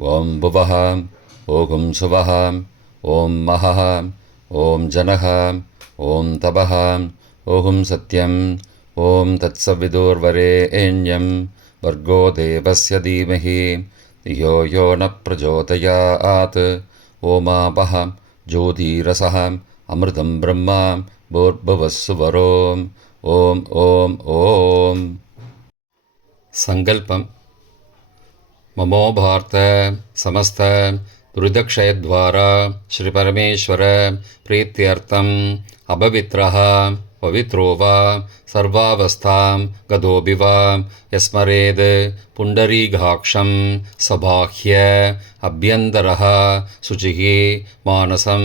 ॐ भुवः ॐ सुवः ॐ महः ॐ जनः ॐ तपः ॐ सत्यम् ॐ तत्सविदुर्वरेण्यं वर्गो देवस्य धीमहि धियो यो न प्रचोदयात्। ओमापः ज्योतिरसः अमृतं ब्रह्म भूर्भुवस्सुवरोम्। ॐ ॐ ॐ सङ्कल्पम् ममोभार्त समस्त दुरिदक्षयद्वारा श्रीपरमेश्वर प्रीत्यर्थम् अपवित्रः पवित्रो वा सर्वावस्थां गतोऽपि वा यस्मरेद् पुण्डरीकाक्षं सबाह्य अभ्यन्तरः शुचिः मानसं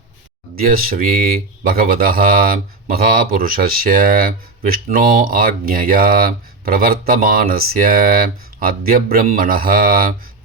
गोविन्द अद्य श्रीभगवतः महापुरुषस्य विष्णो आज्ञया प्रवर्तमानस्य अद्य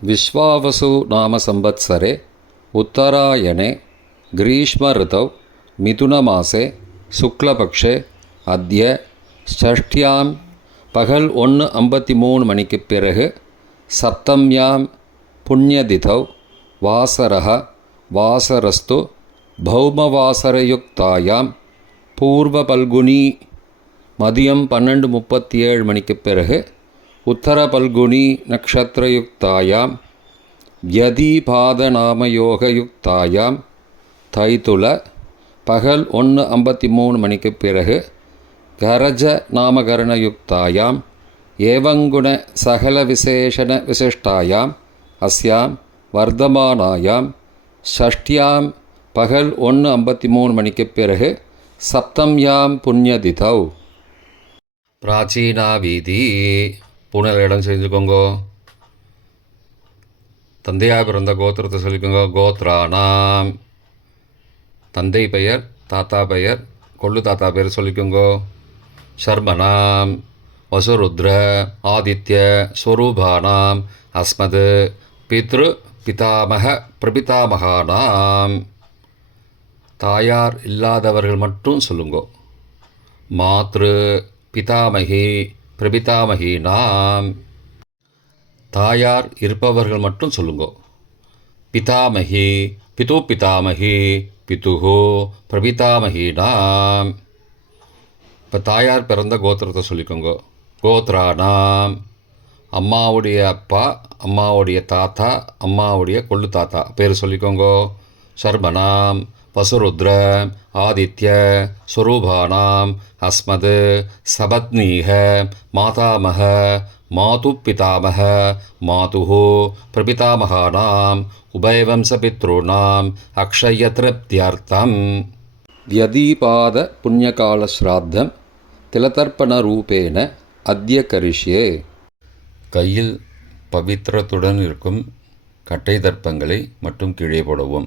विश्वावसु नाम संवत्सरे उत्तरायणे ग्रीष्मऋतौ मिथुनमासे शुक्लपक्षे अद्य षष्ठ्यां பகல் ஒன்று ஐம்பத்தி மூணு மணிக்கு பிறகு சப்தம்யாம் புண்ணியதிதௌ வாசரः வாசரஸ்து பௌமவாசரயுக்தாயாம் பூர்வபல்குனி மதியம் பன்னெண்டு முப்பத்தி ஏழு மணிக்கு பிறகு உத்தர பல்குனி நக்ஷத்திரயுக்தாயாம் யதிபாதநாமயோகயுக்தாயாம் தைத்துல பகல் ஒன்று ஐம்பத்தி மூணு மணிக்கு பிறகு கரஜ நாமகரணயுக்தாயாம் ஏவங்குண சகல விசேஷண விசிஷ்டாயாம் அஸ்யாம் வர்த்தமானாயாம் ஷஷ்டியாம் பகல் ஒன்று ஐம்பத்தி மூணு மணிக்கு பிறகு சப்தம்யாம் புண்ணியதிதௌ. பிராச்சீனா வீதி பூனையில் இடம் செஞ்சுக்கோங்க. தந்தையாக பிறந்த கோத்திரத்தை சொல்லிக்கோங்க. கோத்ரானாம். தந்தை பெயர் தாத்தா பெயர் கொள்ளு தாத்தா பெயர் சொல்லிக்கோங்கோ. ஷர்மனாம் வசுருத்ர ஆதித்ய ஸ்வரூபானாம் அஸ்மது பித்ரு பிதாமக பிரபிதாமகானாம். தாயார் இல்லாதவர்கள் மட்டும் சொல்லுங்கோ. மாத்ரு பிதாமகி பிரபிதாமகினாம். தாயார் இருப்பவர்கள் மட்டும் சொல்லுங்கோ. பிதாமகி பிது பிதாமகி பிதுஹோ பிரபிதாமகினாம். இப்போ தாயார் பிறந்த கோத்திரத்தை சொல்லிக்கோங்க. கோத்ரானாம். அம்மாவுடைய அப்பா அம்மாவுடைய தாத்தா அம்மாவுடைய கொள்ளு தாத்தா. பேர் சொல்லிக்கோங்க. சர்மனாம். வசுருத்ர ஆதித்ய ஸ்வரூபானாம் அஸ்மத் சபத்னீக மாதாமக மாது பிதாமக மாதுः பிரபிதாமகானாம் உபயவம்சபித்ॄணாம் அக்ஷயத்ருப்தியர்த்தம் व्यदीपाद புண்ணியகாலஸ்ராத்தம் திலதர்ப்பணரூபேன அத்திய கரிஷ்யே கையில் பவித்திரத்துடன் இருக்கும் கட்டை தர்ப்பங்களை மட்டும் கீழே போடவும்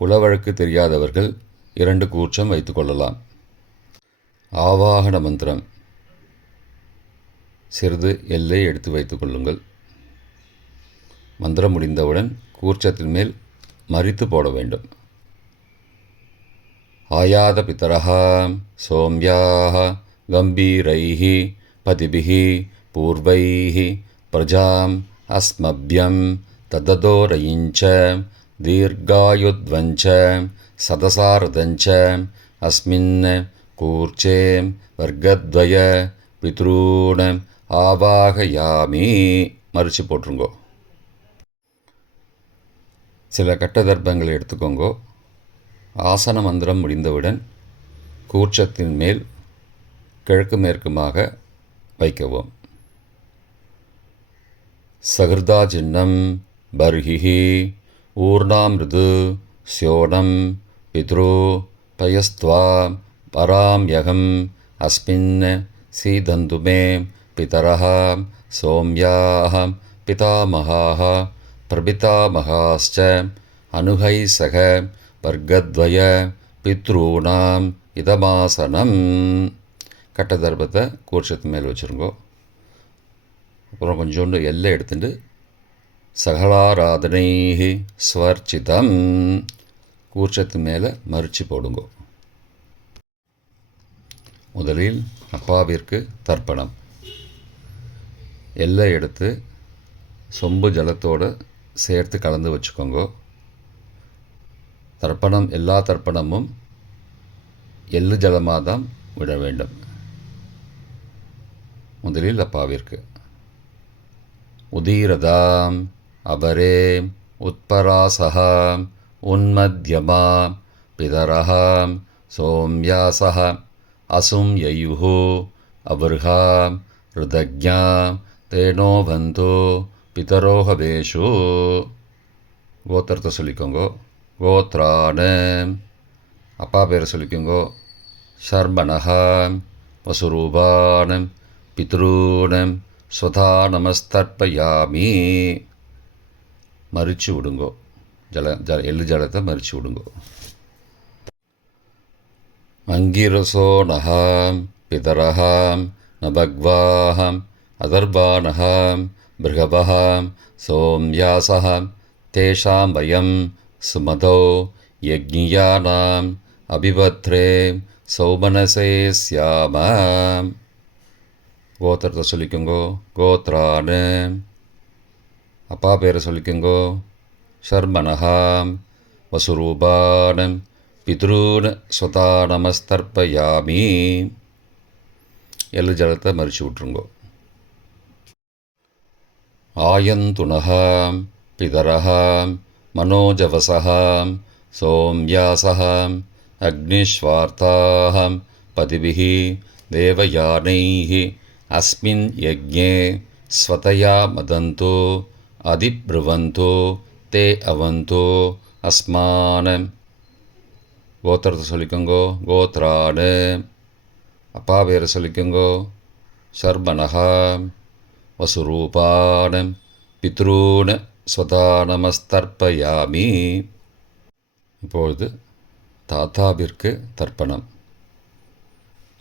குலவழக்கு தெரியாதவர்கள் இரண்டு கூற்றம் வைத்துக்கொள்ளலாம் ஆவாகன மந்திரம். சிறிது எல்லை எடுத்து வைத்துக்கொள்ளுங்கள் மந்திரம் முடிந்தவுடன் கூர்ச்சத்தின் மேல் மறித்து போட வேண்டும். ஆயாத பித்தரா சோம்யாக கம்பீரைஹி பதிபிஹி பூர்வைஹி பிரஜாம் அஸ்மபியம் தததோரையிஞ்ச दीर्घायुध्वञ्च सदसारदञ्च अस्मिन् कूर्चे वर्गद्वय பித்ரூண ஆவாகயாமி மறிச்சு போட்டுருங்கோ சில கட்ட தர்ப்பங்களை எடுத்துக்கோங்கோ ஆசன மந்திரம் முடிந்தவுடன் கூர்ச்சத்தின் மேல் கிழக்கு மேற்குமாக வைக்கவும் சகிருதா சின்னம் பர்ஹி ஊர்ணாமிருது ஸ்யோனம் பித்ரு பயஸ்துவா பராம்யகம் அஸ்மின் சீதந்து மே பிதரः சோம்யாः பிதாமகாः பிரபிதாமகாश्च அனுகை சக வர்க்கத்வய பித்ரூணாம் இதமாசனம். கட்ட தர்ப்பத்தை கூர்ச்சத்து மேல் வச்சுருங்கோ. அப்புறம் கொஞ்சோண்டு எல்லை எடுத்துட்டு சகலாராதனை ஸ்வர்ச்சிதம். கூர்ச்சத்து மேலே மறிச்சு போடுங்கோ. முதலில் அப்பாவிற்கு தர்ப்பணம். எல்லை எடுத்து சொம்பு ஜலத்தோடு சேர்த்து கலந்து வச்சுக்கோங்க. தர்ப்பணம் எல்லா தர்ப்பணமும் எள்ளு ஜலமாக தான் விட வேண்டும். முதலில் அப்பாவிற்கு. உதீரதாம். அபரே உத்பராசக உன்மத்யமா பிதரஹாம் சோம்யாசः அசும் யயுः அபர்ஹாம் ருதஜ்ஞா தேனோ பந்தோ கோத்திரத்தை சொல்லிக்கோங்கோ. கோத்ரான அப்பா பேரை சொல்லிக்கோங்கோ. ஷர்மணஹாம் வசுரூபானம் பித்ரூணம் ஸ்வதா நமஸ்தர்ப்பயாமி மறித்து விடுங்கோ. ஜல ஜல எள்ளு ஜலத்தை மறித்து விடுங்கோ. அங்கிரசோ நகாம் பிதரஹாம் நபக்வாஹாம் அதர்பானஹாம் பிருகபஹாம் சோம்யாசஹாம் தேஷாம் பயம் சுமதோ யஜ்ஞியானாம் அபிபத்ரே சௌமனசே சியாம கோத்திரத்தை சொல்லிக்கோங்கோ. கோத்ரானு. அப்பா பேரை சொல்லிக்கோங்கோ ஷர்மனஹாம் வசுரூபானம் பித்ரூன் ஸ்வதா நமஸ்தர்ப்பயாமி எள்ளு ஜலத்தை மறிச்சு விட்ருங்கோ आयन्तुनः पितरः मनोजवसः सोम्यासः अग्निश्वार्ताः पतिभिः देवयानैः अस्मिन् यज्ञे स्वतया मदन्तु அதிப்ருவந்தோ தே அவந்தோ அஸ்மான. கோத்திரத்தை சொல்லிக்கோங்கோ கோத்ராடு அப்பா பேரை சொல்லிக்கோங்கோ சர்மனஹா. வசுரூபான. பித்ரூன ஸ்வதானமஸ்தர்ப்பயாமி. இப்பொழுது தாத்தாவிற்கு தர்ப்பணம்.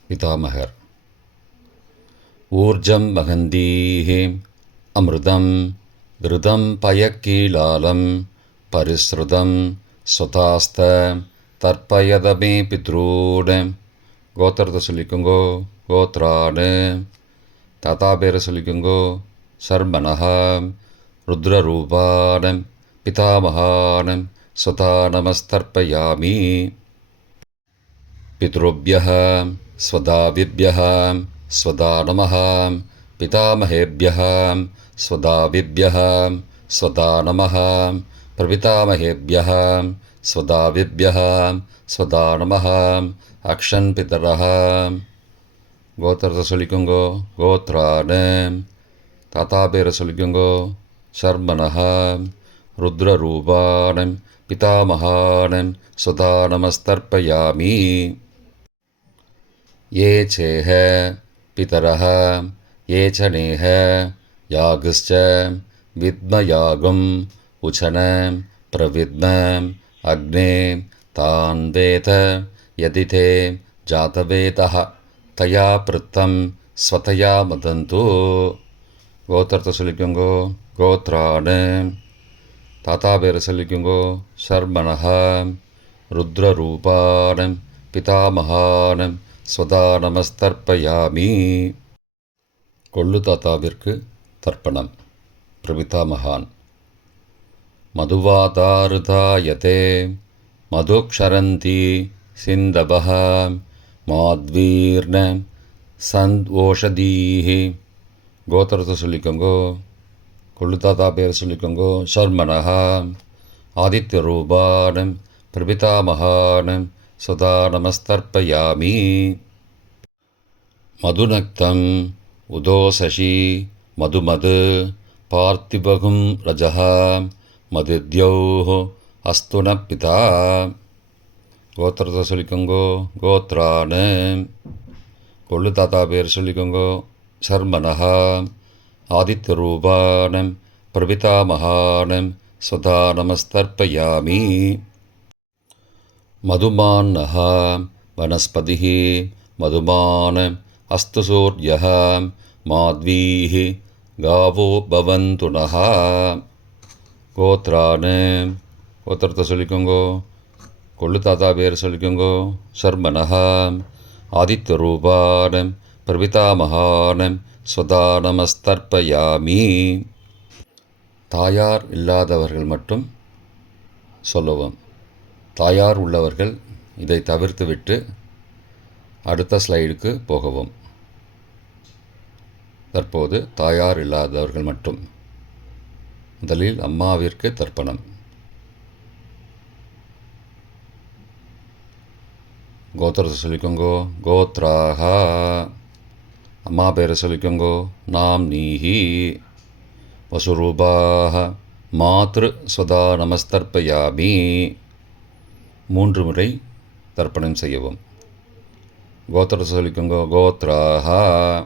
பிதாமகர். ஊர்ஜம் மகந்தீஹே அமிர்தம். விருதம் பயக்கீலாலம் பரிஸ்ருதம் சுதாஸ்த தற்பயதமே பித்ரூடு கோத்திரத்தை சொல்லிக்கோங்கோ கோத்ராடு தாத்தா பேரை சொல்லிக்கோங்கோ சர்மனஹா ருத்ரரூபான பிதாமகான சுதா நமஸ்தர்ப்பயாமி பித்ருபிய ஸ்வதாவிபிய ஸ்வதா स्वदाविभ्यः स्वदा नमः प्रपितामहेभ्यः स्वदाविभ्यः स्वदा नमः அக்ஷன் பிதரஹ கோத்திரத்தை சொல்லிக்கோங்கோ கோத்ரான தாத்தா பேரை சொல்லிக்கோங்கோ சர்மனஹ ருத்ரரூபானன் பிதாமகானன் சுதா நமஸ்தர்ப்பயாமி ये चेह पितरः ये च नेह யாகுஷ்ச வித்மயாகும் உச்சன பிரவித்ம அக்னே தான் வேத யதி தே ஜாதவேதா தயா பிருத்தம் ஸ்வதையா மதந்து கோத்திரத்தை சொல்லிக்கோங்கோ கோத்ரானு தாத்தா பேரை சொல்லிக்கோங்கோ சர்மணஹ ருத்ரரூபானம் பிதாமகானம் ஸ்வதா நமஸ்தர்ப்பயாமி கொள்ளு தாத்தாவிற்கு தர்ப்பணம் பிரபிதா மகான் மதுவாதாருதாயதே மதுக்ஷரந்தி சிந்தபः மாத்வீர்ண சந்த் ஓஷதீஹி கோத்திரத்தை சொல்லிக்கோங்கோ கொள்ளு தாத்தா பேர் சொல்லிக்கோங்கோ சர்மனஹா ஆதித்யரூபானம் பிரபிதாமகானம் சதா நமஸ்தர்ப்பயாமி மதுநக்தம் உதோசசி மதுமது பார்த்திபகும் ரஜः மதித்யோः அஸ்து ந பிதா கோத்திரத்தை சொல்லிக்கோங்கோ கோத்ரானு கொள்ளு தாத்தா பேர் சொல்லிக்கோங்கோ சர்மனஹா ஆதித்யரூபானம் பிரபிதாமகானம் சதா நமஸ்தர்ப்பயாமி மதுமான்னஹா வனஸ்பதி மதுமான் அஸ்து சூரியஹாம் माध्वीः गावो भवन्तु नः கோத்ரான் கோத்திரத்தை சொல்லிக்கோங்கோ கொள்ளு தாத்தா பேர் சொல்லிக்கோங்கோ சர்மனஹா ஆதித்யரூபானம் பிரபிதாமகானம் ஸ்வதா நமஸ்தர்ப்பயாமி தாயார் இல்லாதவர்கள் மட்டும் சொல்லவும் தாயார் உள்ளவர்கள் இதை தவிர்த்துவிட்டு அடுத்த ஸ்லைடுக்கு போகவும் தற்போது தாயார் இல்லாதவர்கள் மட்டும். முதலில் அம்மாவிற்கு தர்ப்பணம். கோத்திரத்தை சொல்லிக்கோங்கோ. கோத்ராகா அம்மா பேரை சொல்லிக்கோங்கோ. நாம் நீஹி. வசுரூபாக மாத்ரு சுதா நமஸ்தர்ப்பயாமி. மூன்று முறை தர்ப்பணம் செய்யவும். கோத்திரத்தை சொல்லிக்கோங்கோ. கோத்ராகா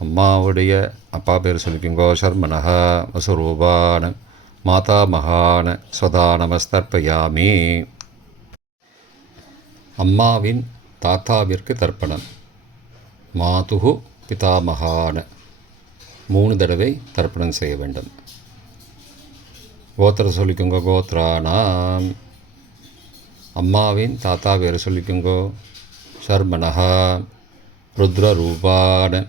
அம்மாவுடைய அப்பா பேர் சொல்லிக்கோங்கோ ஷர்மனஹ வசுரூபான மாதா மகான ஸ்வதா நமஸ்தர்ப்பயாமி. அம்மாவின் தாத்தாவிற்கு தர்ப்பணம். மாதுகு பிதாமகான. மூணு தடவை தர்ப்பணம் செய்ய வேண்டும். கோத்திர சொல்லிக்குங்கோ கோத்ரானாம். அம்மாவின் தாத்தா பேர் சொல்லிக்கோங்கோ ஷர்மனஹா ருத்ரரூபான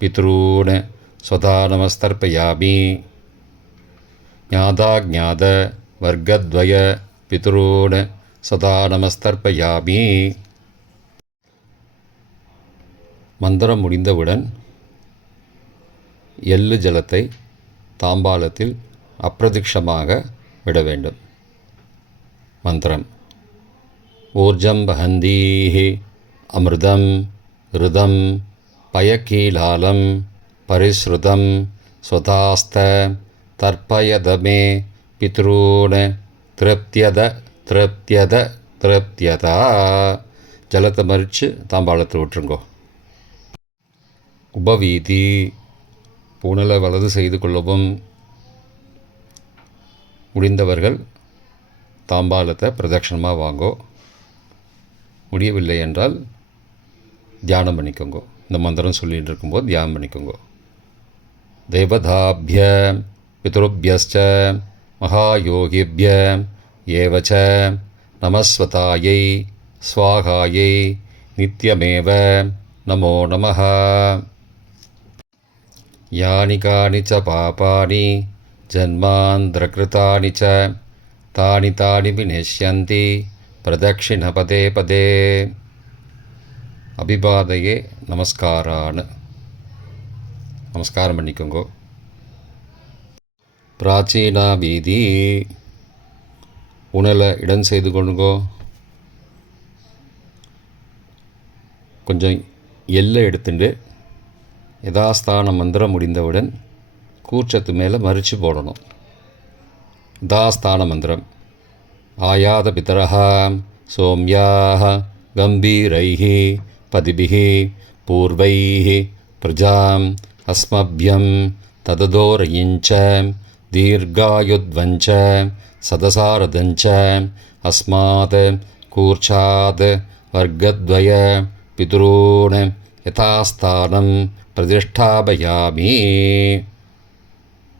பித்ரூன் स्वधा नमस्तर्पयामि ज्ञाताज्ञात वर्गद्वय पितॄन् सदा நமஸ்தர்ப்பயாமி மந்திரம் முடிந்தவுடன் எள்ளு ஜலத்தை தாம்பாளத்தில் அப்பிரதிக்ஷமாக விட வேண்டும் மந்திரம் ஊர்ஜம் வஹந்தீஹி அமிர்தம் ருதம் பயக்கீலாலம் பரிஸ்ருதம் சுதாஸ்த தர்ப்பயதமே பித்ரூன் திருப்தியத திருப்தியத திருப்தியதா. ஜலத்தை மறித்து தாம்பாளத்தை விட்டுருங்கோ. உபவீதி. பூனலை வலது செய்து கொள்ளவும் முடிந்தவர்கள் தாம்பாலத்தை பிரதட்சணமாக வாங்கோ. முடியவில்லை என்றால் தியானம் பண்ணிக்கோங்கோ. இந்த மந்திரம் சொல்லிகிட்டு இருக்கும்போது தியானம் பண்ணிக்கோங்க. தேவதாபிய பித்ருபியஸ்ச மகாயோகிபிய ஏவச்ச நமஸ்வதாயை ஸ்வாகாயை நித்தியமேவ நமோ நம யானி காணி ச பாபானி ஜன்மாந்திரகிருத்தானி ச தானி தானி விநேஷ்யந்தி பிரதட்சிணபதே பதே. அபிபாதையே நமஸ்காரான்னு நமஸ்காரம் பண்ணிக்கோங்கோ. பிராச்சீனா வீதி. உணலை இடம் செய்து கொள்ளுங்கோ. கொஞ்சம் எல்லை எடுத்துட்டு யதாஸ்தான மந்திரம் முடிந்தவுடன் கூற்றத்து மேலே மறித்து போடணும். யதாஸ்தான மந்திரம். ஆயாத பிதரஹா சோம்யாக கம்பீரைஹி பதிபிः पूर्वैः பிரஜாம் अस्मभ्यं तददोरयिञ्च दीर्घायुध्वञ्च சதசாரதஞ்ச अस्मात् कूर्चात् वर्गद्वय பிதுॄன் யதாஸ்தானம் பிரதிஷ்டாபயாமி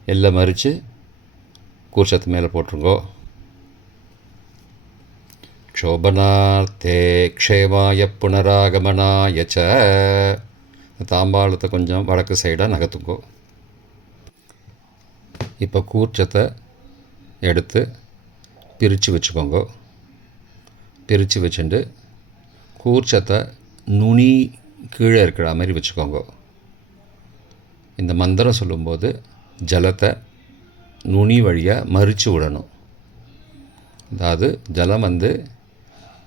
எல்லாம் மறித்து கூர்ச்சத்து மேலே போட்டுருங்கோ க்ஷோபனார்த்தே க்ஷேமாய புனராகமனாய ச. தாம்பாளத்தை கொஞ்சம் வடக்கு சைடாக நகர்த்துங்கோ. இப்போ கூர்ச்சத்தை எடுத்து பிரித்து வச்சுக்கோங்க. பிரித்து வச்சுட்டு கூர்ச்சத்தை நுனி கீழே இருக்கிற மாதிரி வச்சுக்கோங்க. இந்த மந்திரம் சொல்லும்போது ஜலத்தை நுனி வழியாக மறித்து விடணும். அதாவது ஜலம் வந்து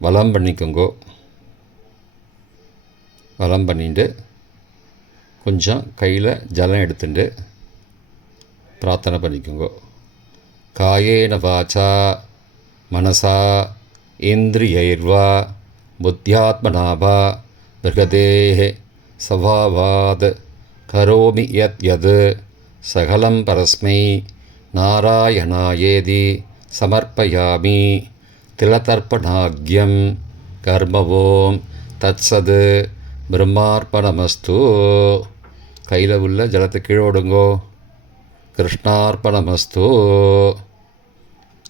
வளம் பண்ணிக்கோங்கோ வளம் பண்ணிட்டு கொஞ்சம் கையில் ஜலம் எடுத்துட்டு பிரார்த்தனை பண்ணிக்கோங்கோ. காயேன வாச்சா மனசா இந்திரியைர்வா புத்தியாத்மனாவா பிருகதேः சவாவாத் கரோமி யத் யது சகலம் பரஸ்மை நாராயணாயேதி சமர்ப்பயாமி. திலதர்ப்பணாக்கியம் கர்மவோம் தத்சது பிரம்மார்ப்பணமஸ்து கையில் உள்ள ஜலத்தை கீழே விடுங்கோ கிருஷ்ணார்ப்பணமஸ்து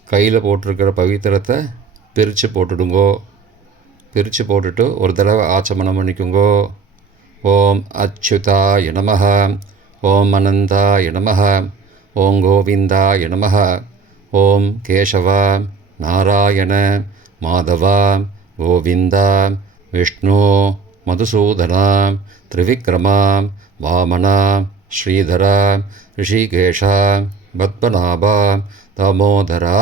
கையில் போட்டிருக்கிற பவித்திரத்தை பிரித்து போட்டுடுங்கோ. பிரித்து போட்டுட்டு ஒரு தடவை ஆச்சமனம் பண்ணிக்கோங்கோ. ஓம் அச்சுதா நமः ஓம் அனந்தா நமः ஓம் கோவிந்தா நமः ஓம் கேசவா. நாராயண மாதவா கோவிந்தா விஷ்ணு மதுசூதனா திரிவிக்ரம வாமனா ஸ்ரீதரா ரிஷிகேஷா பத்மநாபா தாமோதரா.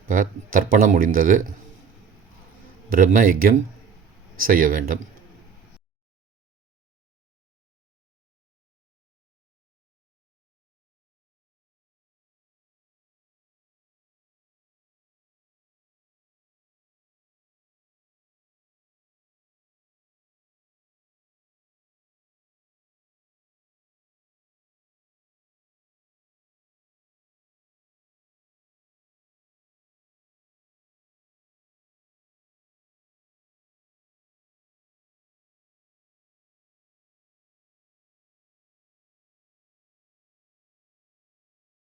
இப்போ தர்ப்பணம் முடிந்தது. பிரம்ம யஜ்யம் செய்ய வேண்டும்.